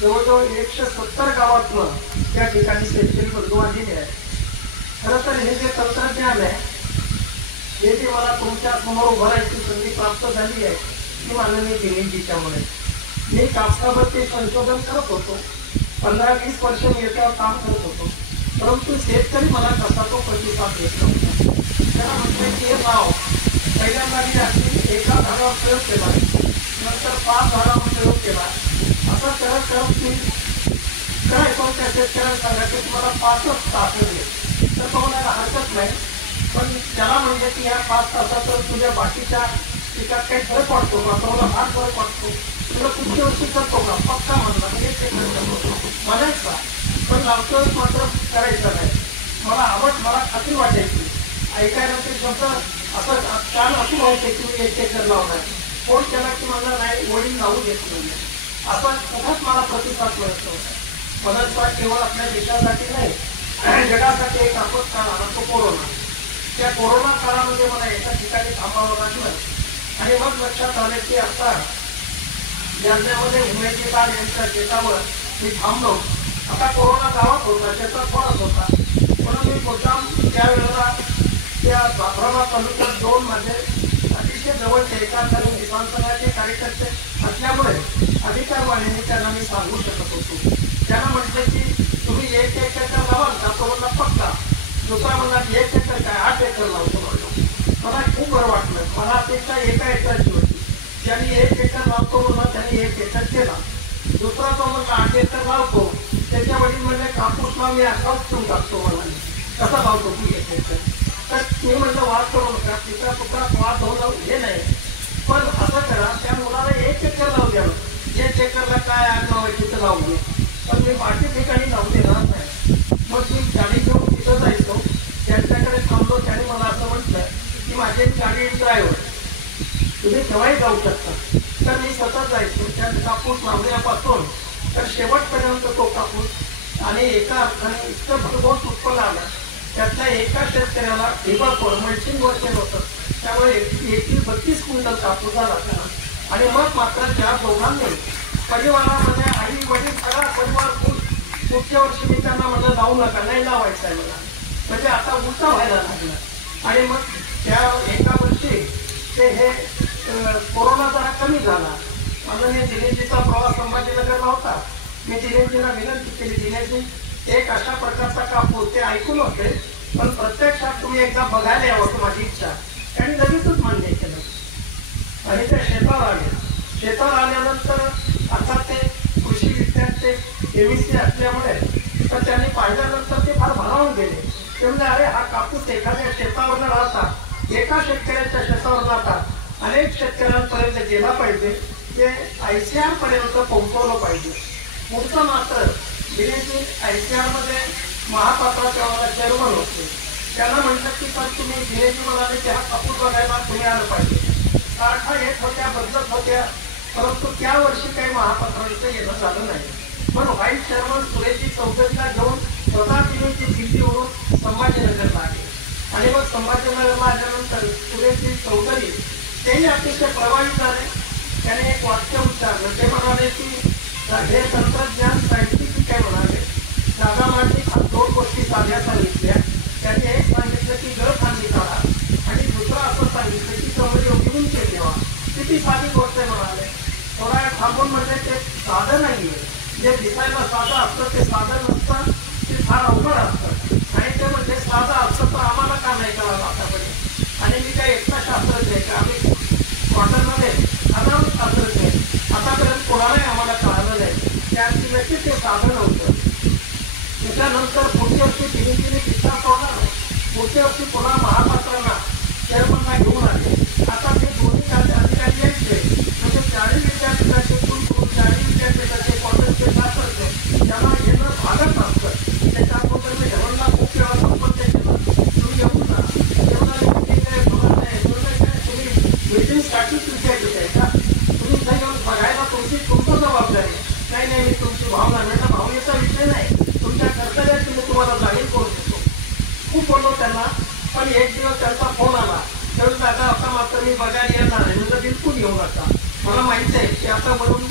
जवळजवळ 170 गावातनं त्या ठिकाणी शेतकरी बंधू आलेले आहे. खरं तर हे जे तंत्रज्ञान आहे, हे जे मला तुमच्या समोर उभं राहायची संधी प्राप्त झाली आहे ती माननीय दिनेशजीच्यामुळे. मी कापसावरती संशोधन करत होतो, 15-20 वर्ष मी याच्यावर काम करत होतो, परंतु शेतकरी मला कसा तो प्रतिसाद देत नव्हता. त्याला म्हटलं की हे नाव पहिल्यांदा मी अगदी एका झाडावर प्रयोग केला, नंतर 5 झाडावर प्रयोग केला. असं करत करत मी करायचो. त्या शेतकऱ्याला सांगायचं की मला 5च तास मिळेल, तर तो म्हणायला हरकत नाही, पण त्याला म्हणजे की या 5 तासात तुझ्या बाकीच्या पिकात काही फरक पडतो का? तर मला फार फरक पडतो. तुला पुढच्या वर्षी करतो का? पक्का म्हणला. म्हणजे ते म्हणायचा, पण लावतो मात्र करायचं नाही. मला खात्री वाटायची. ऐकायला ते शब्द असं छान असं व्हायचं की मी 1 एकर लावणार. फोन केला की मला नाही, वडील लावू देत नाही. असा कुठंच मला प्रतिसाद मिळत नव्हता. पदार्थ केवळ आपल्या देशासाठी नाही, जगासाठी एक आपत्काळ आला, तो कोरोना. त्या कोरोना काळामध्ये मला एका ठिकाणी थांबावं लागलं आणि मग लक्षात आलं की आता जालन्यामध्ये उमेदची काळ यांच्या शेतावर मी थांबलो. आता कोरोना गावात होता, शेतात पडत होता, म्हणून मी मुद्दाम त्यावेळेला त्या जाफराबाद तालुक्यात 2 माझे अतिशय जवळचे एका किसान संघाचे कार्यकर्ते असल्यामुळे अधिकारवाणीने त्यांना मी सांगू शकत होतो. त्यांना म्हटलं की तुम्ही 1 एकर लावाल का? तो म्हणला पक्का. दुसरा म्हणला 1 एकर काय, 8 एकर लावतो म्हणलो. मला खूप बरं वाटलं. मला अपेक्षा एका एकरची होती. ज्यांनी 1 एकर लावतो म्हणला त्यांनी 1 एकर केला. दुसरा तो म्हणला 8 एकर लावतो. त्याच्या वडील म्हणजे कापूसला मी असाच ठेवून टाकतो म्हणाले. कसा लावतो तू 1 एकर? तर मी म्हटलं वाद करू नका, तिचा तुका वाद होऊ हे नाही, पण असं करा त्या मुलाला 1 एकर लावू द्या. 1 एकरला काय आग लावायची तर लावू दे, पण मी बाकी ठिकाणी लावून देणार नाही. मग मी गाडी घेऊन तिथं जायचो, त्यांच्याकडे थांबलो. त्याने मला असं म्हटलं की माझी गाडी ड्रायव्हर, तुम्ही केव्हाही जाऊ शकता. तर मी सतत जायचो. त्या कापूस लावण्यापासून तर शेवटपर्यंत तो कापूस आणि एका अर्थाने इतकं भरघोस उत्पन्न आलं. त्यातल्या एका शेतकऱ्याला ठिबकवर मल्चिंगवर केलं होतं, त्यामुळे 32 क्विंटल कापूस झाला त्याला. आणि मग मात्र त्या दोघांनी परिवारामध्ये आई वडील सगळा परिवार पुढच्या वर्षी मी त्यांना म्हटलं लावू नका, नाही लावायचं आहे मला, म्हणजे आता उलटा व्हायला लागला. आणि मग त्या एका वर्षी ते हे कोरोना जरा कमी झाला. माननीय दिनेशजीचा प्रवास संभाजीनगरला होता. मी दिनेशजीला विनंती केली, दिनेशजी एक अशा प्रकारचा कापूस, ते ऐकून होते पण प्रत्यक्षात तुम्ही एकदा बघायला यावं माझी इच्छा. त्यांनी लगेचच मान्य केलं आणि ते शेतावर आले. शेतावर आल्यानंतर आता ते कृषी विद्यार्थी केमिस्ट्री असल्यामुळे तर त्यांनी पाहिल्यानंतर ते फार भारावून गेले. ते म्हणजे अरे हा कापूस एखाद्या शेतावर न राहता एका शेतकऱ्याच्या शेतावर राहता अनेक शेतकऱ्यांपर्यंत गेला पाहिजे, ते ICR पर्यंत पोहोचवलं पाहिजे. पुढचं मात्र दिनेशजी ICR मध्ये महापात्राच्या चेअरमन होते. त्यांना म्हटलं की पण तुम्ही दिनेशजी म्हणाले की हा कापूस बघायला तुम्ही आलं पाहिजे. तारखा येत होत्या, बदलत होत्या, परंतु त्या वर्षी काही महापात्रांचं येणं झालं नाही. पण व्हाईस चेअरमन सुरेशजी चौधरीला घेऊन स्वतः दिनेशजी दिल्लीवरून संभाजीनगरला आले. आणि मग संभाजीनगरला आल्यानंतर सुरेशजी चौधरी तेही अतिशय प्रभावित झाले. त्याने एक वाक्य उच्चारलं. ते म्हणाले की हे तंत्रज्ञान सायंटिफिक आहे म्हणाले. जागा मांडणी 2 गोष्टी साध्या सांगितल्या. त्यांनी एक सांगितलं की गळ खांदी काढा आणि दुसरं असं सांगितलं की कमरी योग्य उंची ठेवा. किती साधी गोष्ट आहे म्हणाले. थोडा वेळ थांबून म्हणजे ते साधं नाही आहे. जे दिसायला साधं असतं ते साधं नसतं, ते फार अवघड असतं. आणि ते म्हणजे साधं असतं तर आम्हाला का नाही करावं आतापर्यंत. आणि मी काय एकटा शास्त्रज्ञ आहे का? आम्ही कॉटनमध्ये हजारो शास्त्रज्ञ आहे, आतापर्यंत कोणालाही आम्हाला कळालं नाही. त्याची व्यक्ती ते साधं नव्हतं. त्याच्यानंतर पुढच्या वर्षी दिनेशजीने किस्सा सोडला नाही. पुढच्या वर्षी पुन्हा महापात्रांना चेअरमनला घेऊन आले. आता ते दोन्ही अधिकारी यायचे म्हणजे 40 विद्यापीठाचे कुलगुरू, 40 विद्यापीठाचे कॉलेजचे शास्त्रज्ञ त्यांना येणं भागत नसतं. त्याच्याबरोबर मी धवनला खूप वेळा संपर्क केला, तुम्ही येऊ ना. तुम्ही मीटिंगसाठीच विद्यापीठ आहे का? तुम्ही इथे येऊन बघायला तुमचं जबाबदारी. नाही, मी तुमची भावना म्हणजे भावनेचा विषय नाही, तुमच्या कर्तव्याची मी तुम्हाला जाहीर करून देतो. खूप बोललो त्यांना. पण एक दिवस त्यांचा फोन आला, तर दादा आता मात्र मी बघायला येणार आहे. म्हणजे बिलकुल येऊ नका, मला माहिती आहे की आता म्हणून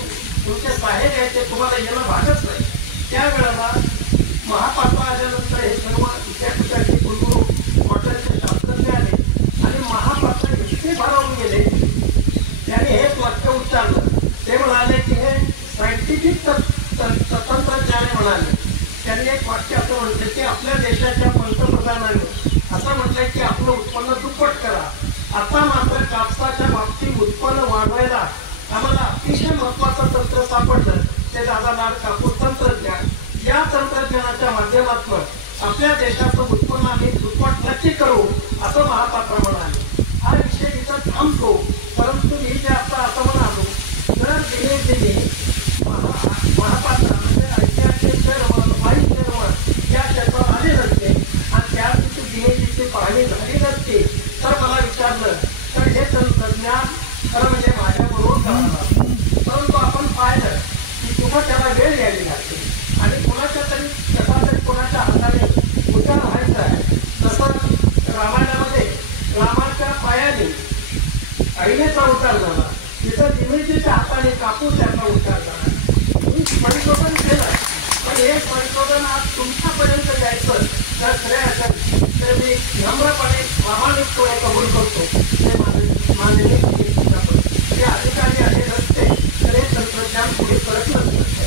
तुमचे साहेब आहे ते तुम्हाला येणं भागच नाही. त्यावेळेला महापात्रा आल्यानंतर हे सर्व विद्यापीठाचे कुलगुरू हॉटेलचे शास्त्रज्ञ आले आणि महापात्र इतके भारावून गेले. त्याने हेच वाक्य उच्चारलं. ते म्हणाले की हे सायंटिफिक तंत्रज्ञान म्हणाले. त्यांनी एक वाक्य असं म्हटलं की आपल्या देशाच्या पंतप्रधानांनी असं म्हटलंय की आपलं उत्पन्न दुप्पट करा. आता मात्र कापसाच्या बाबतीत उत्पन्न वाढवायला आम्हाला अतिशय महत्वाचं तंत्र सापडलं, ते दादा लाड कापूस तंत्रज्ञान. या तंत्रज्ञानाच्या माध्यमातून आपल्या देशाचं उत्पन्न आम्ही दुप्पट नक्की करू असं महापात्रा म्हणाले. हा विषय इथं थांबतो. परंतु मी जे आता असं म्हणालो तर दिने महापात्रा म्हणजे ऐतिहासिक चेअरमन व्हाईस चेअरमन या क्षेत्रात आले नसते आणि त्या दिवशी दिनेजीची पाहणी झाली नसते तर मला विचारलं तर हे तंत्रज्ञान खरं म्हणजे माझ्याबरोबर करावं. परंतु आपण पाहिलं की तुम्हा त्याला वेळ द्यावी लागते आणि कोणाच्या तरी कसा तरी कोणाच्या हाताने उद्धार व्हायचा आहे. तसं रामायणामध्ये रामाच्या पायाने आईनेचा उद्धार झाला, तिथं दिमेजीच्या हाताने कापूस त्याचा उद्धार झाला. मी संशोधन केलं पण हे संशोधन आज तुमच्यापर्यंत जायचं तर खरे असेल तर मी नम्रपणे प्रामाणिकपणे कबूल करतो. ते अधिकारी आले नसते तर हे तंत्रज्ञान पुढे करत नसते.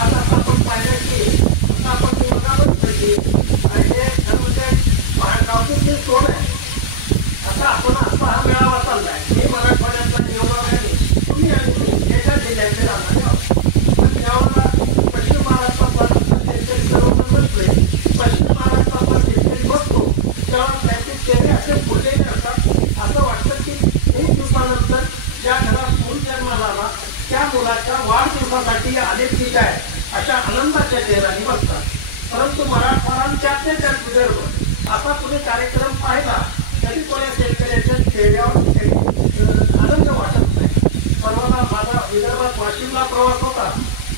आज आता आपण पाहिलं की आता आपण निवडणारच पाहिजे आणि हे म्हणजे गावची सोड आहे. आता आपण असा हा मेळावा चाललाय. मी मराठवाड्यातला निवडणार आहे, तुम्ही आणि एका जिल्ह्याचे राहणार आहोत. पण त्यावेळेला पश्चिम महाराष्ट्रात शेतकरी सर्वजण बसले. पश्चिम महाराष्ट्रातला शेतकरी बसतो तेव्हा त्याचे चेहरे असे फुललेले असतात. असं वाटतं की 1 दिवसानंतर ज्या घरात मूल जन्माला आला त्या मुलाच्या वाढदिवसासाठी आले ठीक आहे अशा आनंदाच्या चेहऱ्याने बसतात. परंतु मराठवाड्यांच्या त्यात विदर्भ असा कुणी कार्यक्रम पाहिला तरी कोण्या शेतकऱ्याच्या चेहऱ्यावर आनंद वाटत नाही. परवाला माझा विदर्भात वाशिमला प्रवास होता.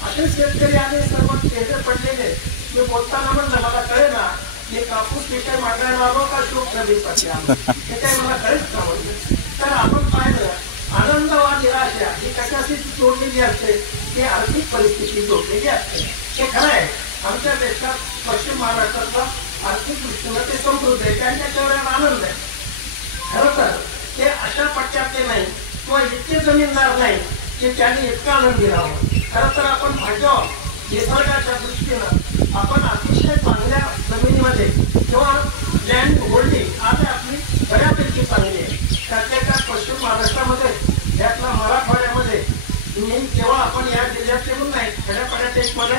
असे शेतकरी आले सर्व चेहरे पडलेले. मी बोलताना म्हणलं मला कळेल ना मी कापूस पिके मागायला आलो का शोक नदीसाठी आलो हे काही मला कळेच का म्हणलं. तर आपण पाहिलं आनंद वा निराशा ही कशाशी जोडलेली असते की आर्थिक परिस्थिती जोडलेली असते. हे खरं आहे. आमच्या देशात पश्चिम महाराष्ट्रातला आर्थिक दृष्टीनं ते समृद्ध आहे, त्यांच्या चेहऱ्यावर आनंद आहे. खरं तर ते अशा पट्ट्यातले नाही किंवा इतके जमीनदार नाही की त्यांनी इतका आनंदी राहावं. खरं तर आपण भाग्यवान निसर्गाच्या दृष्टीनं आपण अतिशय चांगल्या जमिनीमध्ये किंवा लँड होल्डिंग आज आपली बऱ्यापैकी चांगली आहे. त्याच्या पश्चिम महाराष्ट्रामध्ये त्यातला मराठवाड्यामध्ये मी केवळ आपण या जिल्ह्यातले म्हणून नाही खेड्यापाड्यात एक मध्ये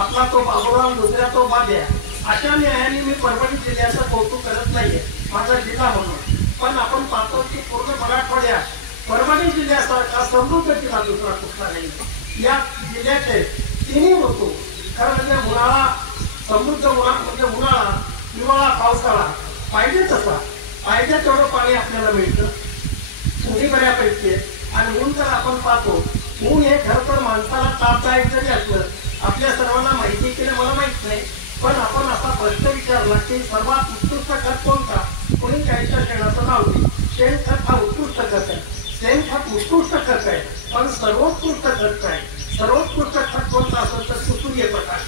आपला तो बाबूराव दुसऱ्या तो बाब्या अशा न्यायाने मी परभणी जिल्ह्याचं कौतुक करत नाहीये माझा जिल्हा म्हणून. पण आपण पाहतो की पूर्ण मराठवाड्यात परभणी जिल्ह्यासारखा समृद्ध जिल्हा दुसरा कुठला नाही. या जिल्ह्याचे तिन्ही ऋतू खरं म्हणजे उन्हाळा समृद्ध म्हणजे उन्हाळा हिवाळा पावसाळा पाहिजे तसा पाहिजे तेवढं पाणी आपल्याला मिळतं. थंडी बऱ्यापैकी आहे आणि ऊन तर आपण पाहतो. ऊन हे खरं तर माणसाला तापदायक जरी असलं आपल्या सर्वांना माहिती केलं मला माहित नाही पण आपण असा प्रश्न विचारला की सर्वात उत्कृष्ट खत कोणता. कोणी काहीच्या शेणाचं नाव दिलं. शेणखत हा उत्कृष्ट खत आहे. शेणखत उत्कृष्ट खत आहे पण सर्वोत्कृष्ट खत आहे. सर्वोत्कृष्ट खत कोणता असेल तर सूर्यप्रकाश.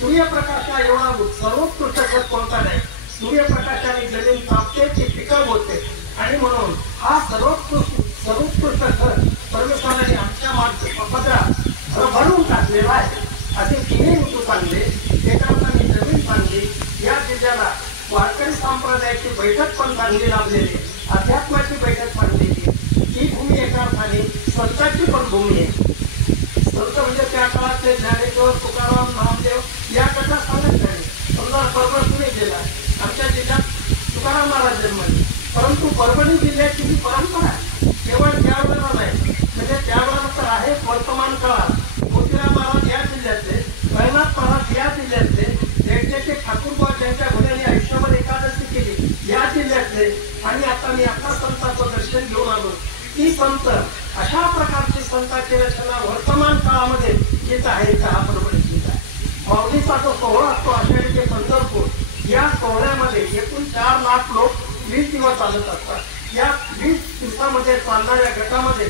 सूर्यप्रकाश हा एवढा सर्वोत्कृष्ट खत कोणता नाही. सूर्यप्रकाशाने जमीन तापते ती पिकं होते आणि म्हणून हा सर्वोत्कृष्ट खत परमेश्वराने आमच्या पदरात भरून टाकलेला आहे. असे तिन्ही ऋतू चांगले एकांता मी जमीन चांगली. या जिल्ह्याला वारकरी संप्रदायाची बैठक पण चांगली लाभलेली, अध्यात्माची बैठक चांगलेली. ही भूमी एका अर्थाने संतांची पण भूमी आहे. संत म्हणजे त्या काळातले ज्ञानेश्वर तुकाराम नामदेव या कथा सांगत नाही. समजा परभणी जिल्हा आमच्या जिल्ह्यात तुकाराम महाराज जन्मले परंतु परभणी जिल्ह्याची ही परंपरा आहे. केवळ त्यावेळेला नाही म्हणजे त्यावेळेला तर आहे वर्तमान काळात मोतीराम महाराज या जिल्ह्यातले, रघुनाथ महाराज या जिल्ह्यातले, त्यांचे ठाकूरबा ज्यांच्या घोड्याने आयुष्यावर एकादशी केली या जिल्ह्यातले आणि आता मी आपल्या संतांचं दर्शन घेऊन आलो. ती संत अशा प्रकारची संतांची रचना वर्तमान काळामध्ये येत आहे का हा परभणी जिल्हा. माऊलीचा जो सोहळा असतो आषाढी ते पंढरपूर या सोहळ्यामध्ये एकूण 4 लाख लोक 20 दिवस चालत असतात. या 20 दिवसामध्ये चालणाऱ्या गटामध्ये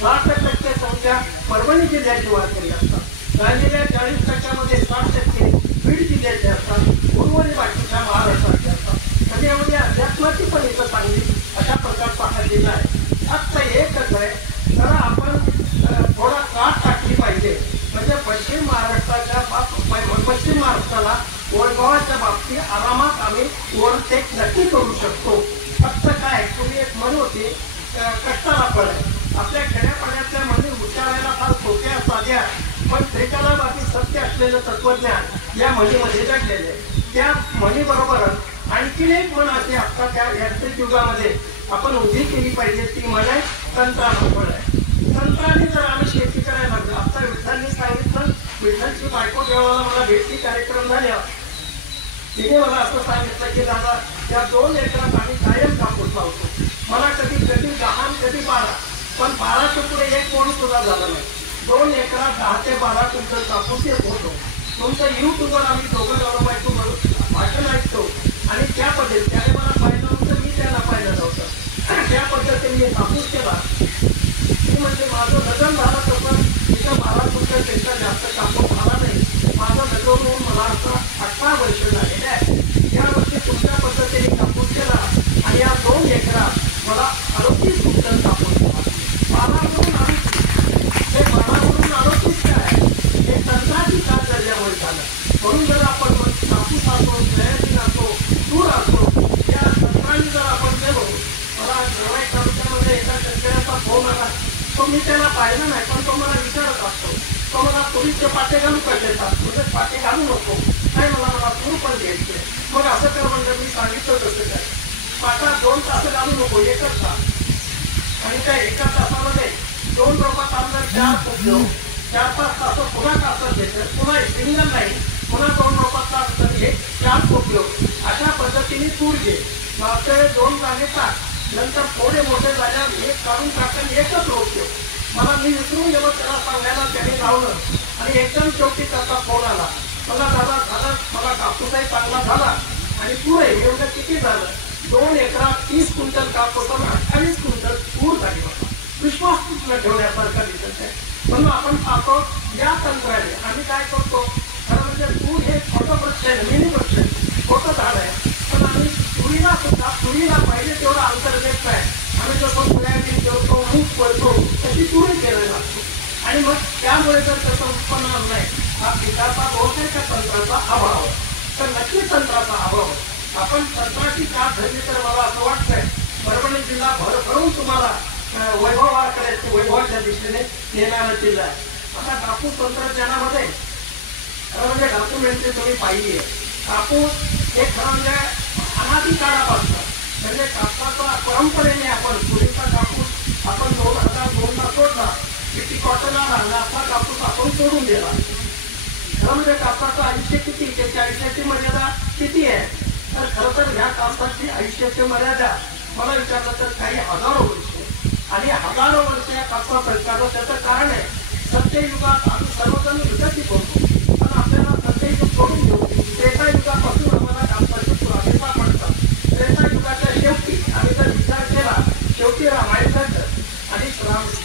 60% संख्या परभणी जिल्ह्याची वाढलेली असतात. राहिलेल्या 40%मध्ये 60% बीड जिल्ह्याचे असतात. उर्वरित बाकीच्या महाराष्ट्राचे असतात. म्हणजे यामध्ये अध्यात्माची पण इथं चांगली अशा प्रकारचा हा जिल्हा आहे. फक्त एकच आहे, तर आपण थोडा काट टाकली पाहिजे. म्हणजे पश्चिम महाराष्ट्राला वैभवाच्या बाबतीत आरामात आम्ही ओव्हरटेक नक्की करू शकतो. फक्त काय, तुम्ही एक म्हण होती, कष्टाला फळ आहे. आपल्या खेड्यापाड्यातल्या म्हणी उच्चारायला फार सोप्या साध्या, पण त्रिकाला बाकी सत्य असलेलं तत्वज्ञान या म्हणीमध्ये दडलेले. त्या म्हणीबरोबरच आणखीन एक म्हण अशी आता त्या यांत्रिक युगामध्ये आपण उभी केली पाहिजे. ती म्हण आहे तंत्राला फळ आहे. तंत्राने जर आम्ही शेती करायला लागलो, आता विठ्ठलने सांगितलं, विठ्ठलची बायको जेव्हा मला भेटली कार्यक्रम झाल्या, तिने मला असं सांगितलं की दादा, त्या 2 एकरात आम्ही कायम कापूस लावतो. मला कधी 10 कधी 12, पण 12च्या पुढे एक कोण सुद्धा झालं नाही. 2 एकरात 10 ते 12 क्विंटल कापूस येत होतो. तुमचं युट्यूबवर आम्ही दोघं गौरवायचो, भाषण ऐकतो, आणि त्या पद्धतीने त्याने मला पाहिलं नव्हतं, मी त्यांना पाहिलं नव्हतं. त्या पद्धतीने कापूस केला. म्हणजे माझं लग्न झालं तर पण तिथं 12 क्विंटलपेक्षा जास्त कापूस झाला नाही. माझं लग्न होऊन मला आता 18 वर्ष झालेले आहे. यावर्षी तुमच्या पद्धतीने कापूस केला आणि या 2 एकरात मला 38 क्विंटल कापूस झाला. 12वरून 38, हे 12वरून 38 काय, हे तंत्राची काळ झाल्यामुळे झालं. म्हणून जर आपण कापूस असो, सोयाबीन असो, तूर असो, या तंत्राने जर आपण गेलो. मला जवळ तालुक्यामध्ये एका शेतकऱ्याचा फोन आला. तो मी त्याला पाहिलं नाही, पण तो मला विचारत असतो. तो मला तुरीचे पाटे घालू का देतात? तुझे पाटे घालू नको, नाही मला तूर पण घ्यायचे. मग असं कर म्हणजे मी सांगितलं तसं काय, पाटा 2 तास घालू नको, 1च तास. आणि त्या 1 तासामध्ये 2 रोपात आपलं 4 उपयोग, 4-5 तास पुन्हा तासात घेतात. पुन्हा सिंगल नाही, पुन्हा 2 रोपात तास हे 4 उपयोग. अशा पद्धतीने तूर घे. मागच्या 2 जागे टाक. नंतर थोडे मोठे झाल्यावर एक काढून टाकून 1च रोप ठेव. मला मी विसरून गेलो त्याला सांगायला, त्याने लावलं आणि एकदम शेवटी त्याचा फोन आला. मला दादा झालं, मला कापूसही चांगला झाला आणि तूर आहे. एवढं किती झालं? 2 एकरात 30 क्विंटल कापूस आणि 28 क्विंटल तूर झाली. विश्वास ठेवण्यासारखा दिसत आहे. म्हणून आपण पाहतो या तंत्राने आम्ही काय करतो, खरं म्हणजे तूर हे छोटं वृक्ष आहे, मिनी वृक्ष आहे, छोटं झाड आहे. पण आम्ही तुरीला पाहिजे तेवढं अंतर देत नाही. आम्ही जसं सोयाबीन ठेवतो, मूग पडतो, तशी तुरी केलेली लागतो. आणि मग त्यामुळे जर त्याचं उत्पन्न नाही, हा पिकाचा दोष आहे का तंत्राचा अभाव? तर नक्की तंत्राचा अभाव. आपण तंत्राची काप धरली तर मला असं वाटतंय परभणी जिल्हा भरभरून तुम्हाला वैभवाकडे, वैभवाच्या दिशेने नेणारा जिल्हा आहे. आता कापूस तंत्रज्ञानामध्ये खरं म्हणजे डॉक्युमेंटरी तुम्ही पाहिली आहे. कापूस हे खरं म्हणजे अनादी काळापासून, म्हणजे कापसाचा परंपरेने आपण पुढीचा कापूस आपण 2002ला सोडला, किती कॉटन आला, आपला कापूस आपण सोडून दिला. खरं म्हणजे कापसाचं आयुष्य किती, त्याच्या आयुष्याची मर्यादा किती आहे? तर खरं तर ह्या कापसाची आयुष्याची मर्यादा मला विचारलं तर काही हजारो वर्ष, आणि हजारो वर्ष या कापसाचं त्याचं कारण आहे सत्ययुगात आम्ही सर्वजण विकसित होतो, पण आपल्याला सत्ययुग सोडून घेऊ. त्रेतायुगापासून आम्हाला कापसाचे पुरावे सापडतात. त्रेतायुगाच्या शेवटी आम्ही जर विचार केला, शेवटी रामायण घडलं आणि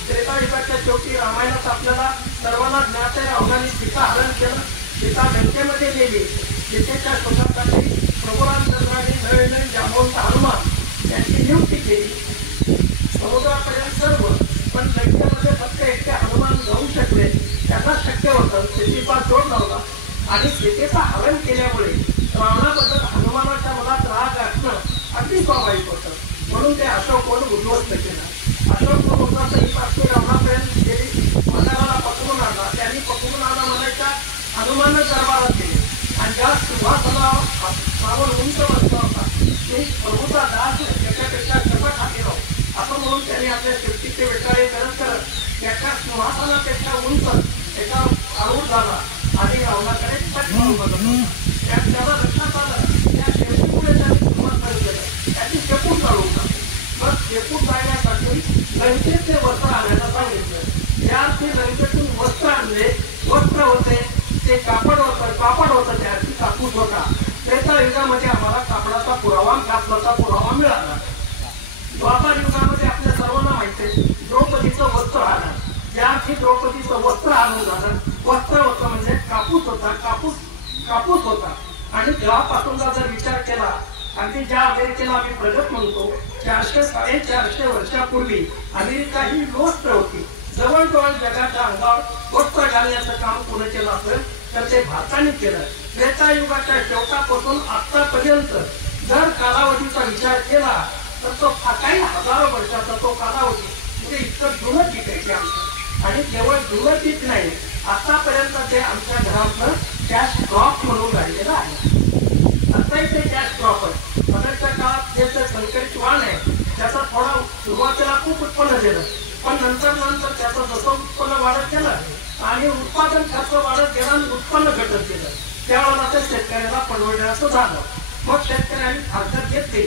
त्रेतायुगाच्या शेवटी रामायणात आपल्याला सर्वांना ज्ञात आहे, रावणाने सीता हरण केलं, सीता लंकेमध्ये गेली. सीतेच्या शोधासाठी प्रभू रामचंद्रांनी नवीन जांबवंत हनुमान यांची नियुक्ती केली. समुद्रापर्यंत सर्व, पण लंकेमध्ये फक्त एकटे हनुमान जाऊ शकले. त्यांना शक्य होतं, सीतेचा शोध लावला आणि सीतेचा हरण केल्यामुळे रावणाबद्दल हनुमानाच्या मनात राग असणं अगदी स्वाभाविक होतं. म्हणून ते अशोकवन उद्ध्वस्त केलं. अशोकवन उद्ध्वस्त ही बातमी रावणापर्यंत गेली. मदाराला पकडून आणला. त्यांनी पकडून आणला म्हणायच्या हनुमानच दरबारात गेले आणि ज्या सिंहासनावर उंच बसला होता ते प्रभूचा दास त्याच्यापेक्षा कपट हाती राहू असं म्हणून त्यांनी आपल्या शेपटीचे वेटाळे करत करत एका सिंहासनापेक्षा उंच एका आरूढ झाला आणि रावणाकडे पटकन बघत होता. त्याला लक्षात आलं त्या शेपूटमुळे त्यांनी सिंहासन केलं, त्याची शेपूट काढून टाकली. मग शेपूट जाण्यासाठी लंकेचे वस्त्र आणायला सांगितलं. या ते लंकेतून वस्त्र आणले. वस्त्र होते ते कापड होतं त्याची कापूस होता. त्रेता युगामध्ये आम्हाला कापडाचा पुरावा, कापसाचा पुरावा मिळाला. द्वापार युगामध्ये आपल्या सर्वांना माहिती आहे द्रौपदीचं वस्त्र आणा. ज्या अर्थी द्रौपदीचं वस्त्र आणून झालं, वस्त्र होतं म्हणजे कापूस होता, कापूस होता. आणि तेव्हापासूनचा जर विचार केला, अगदी ज्या अमेरिकेला आम्ही प्रगत म्हणतो, 400-450 वर्षापूर्वी अमेरिका ही लोस्ट होती. जवळजवळ जगाच्या अंगावर वस्त्र घालण्याचं काम कोणी केलं असेल तर ते भारताने केलं. त्रेतायुगाच्या शेवटापासून आतापर्यंत जर कालावधीचा विचार केला तर तो काही हजारो वर्षाचा तो कालावधी, म्हणजे इतकं जुनं पीक आहे ते आमचं. आणि केवळ जुनं पीक नाही, आतापर्यंत ते आमच्या घरातलं कॅश क्रॉप म्हणून राहिलेलं आहे. आताही ते कॅश क्रॉप आहे. बदलच्या काळात जे संकरित वाण आहे त्याचा थोडा सुरुवातीला खूप उत्पन्न दिलं, पण नंतर त्याचं जसं उत्पन्न वाढत गेलं आणि उत्पादन खर्च वाढत गेला आणि उत्पन्न घटत गेलं, त्यावेळेला ते शेतकऱ्याला परवडण्याचं झालं. मग शेतकऱ्यांनी हरकत घेतली.